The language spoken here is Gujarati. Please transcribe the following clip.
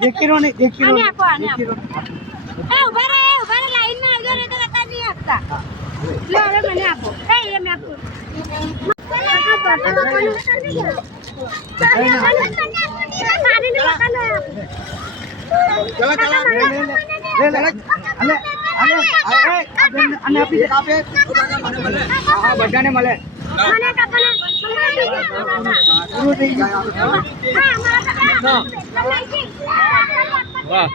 દેખીરો નહીં દેખીરો એ ઉભા રહે લાઈન માં આવજો ને તો કતા નહીં આપતા લો હવે મને આપો એ મેં આપું બધાને મળે વાહ